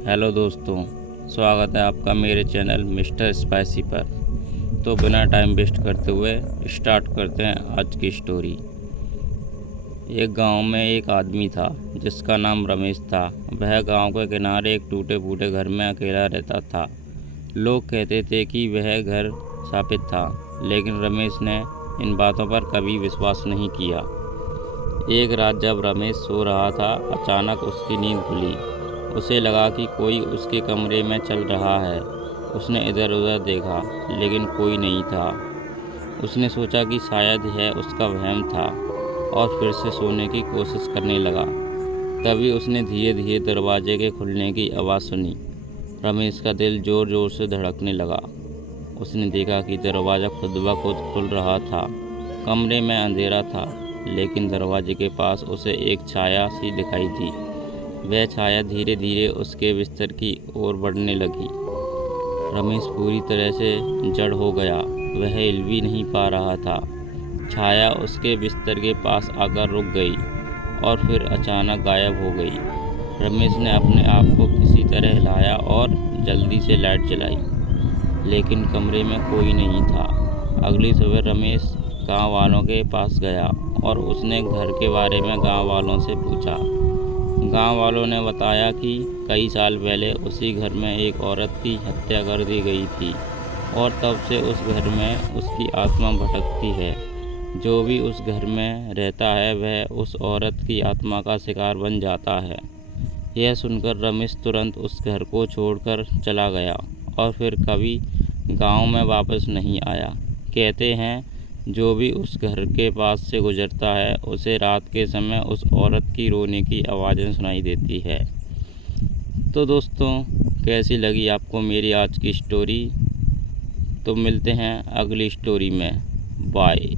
Hello दोस्तों, स्वागत है आपका मेरे चैनल मिस्टर स्पाइसी पर। तो बिना टाइम वेस्ट करते हुए स्टार्ट करते हैं आज की स्टोरी। एक गांव में एक आदमी था जिसका नाम रमेश था। वह गांव के किनारे एक टूटे फूटे घर में अकेला रहता था। लोग कहते थे कि वह घर शापित था, लेकिन रमेश ने इन बातों पर कभी विश्वास नहीं किया। एक रात जब रमेश सो रहा था, अचानक उसकी नींद खुली। उसे लगा कि कोई उसके कमरे में चल रहा है। उसने इधर उधर देखा, लेकिन कोई नहीं था। उसने सोचा कि शायद यह उसका वहम था और फिर से सोने की कोशिश करने लगा। तभी उसने धीरे धीरे दरवाजे के खुलने की आवाज़ सुनी। रमेश का दिल ज़ोर ज़ोर से धड़कने लगा। उसने देखा कि दरवाज़ा खुद ब खुद खुल रहा था। कमरे में अंधेरा था, लेकिन दरवाजे के पास उसे एक छाया सी दिखाई दी। वह छाया धीरे धीरे उसके बिस्तर की ओर बढ़ने लगी। रमेश पूरी तरह से जड़ हो गया। वह हिल भी नहीं पा रहा था। छाया उसके बिस्तर के पास आकर रुक गई और फिर अचानक गायब हो गई। रमेश ने अपने आप को किसी तरह हिलाया और जल्दी से लाइट जलाई, लेकिन कमरे में कोई नहीं था। अगली सुबह रमेश गांव वालों के पास गया और उसने घर के बारे में गांव वालों से पूछा। गांव वालों ने बताया कि कई साल पहले उसी घर में एक औरत की हत्या कर दी गई थी और तब से उस घर में उसकी आत्मा भटकती है। जो भी उस घर में रहता है वह उस औरत की आत्मा का शिकार बन जाता है। यह सुनकर रमेश तुरंत उस घर को छोड़कर चला गया और फिर कभी गांव में वापस नहीं आया। कहते हैं जो भी उस घर के पास से गुजरता है उसे रात के समय उस औरत की रोने की आवाज़ें सुनाई देती है। तो दोस्तों, कैसी लगी आपको मेरी आज की स्टोरी? तो मिलते हैं अगली स्टोरी में। बाय।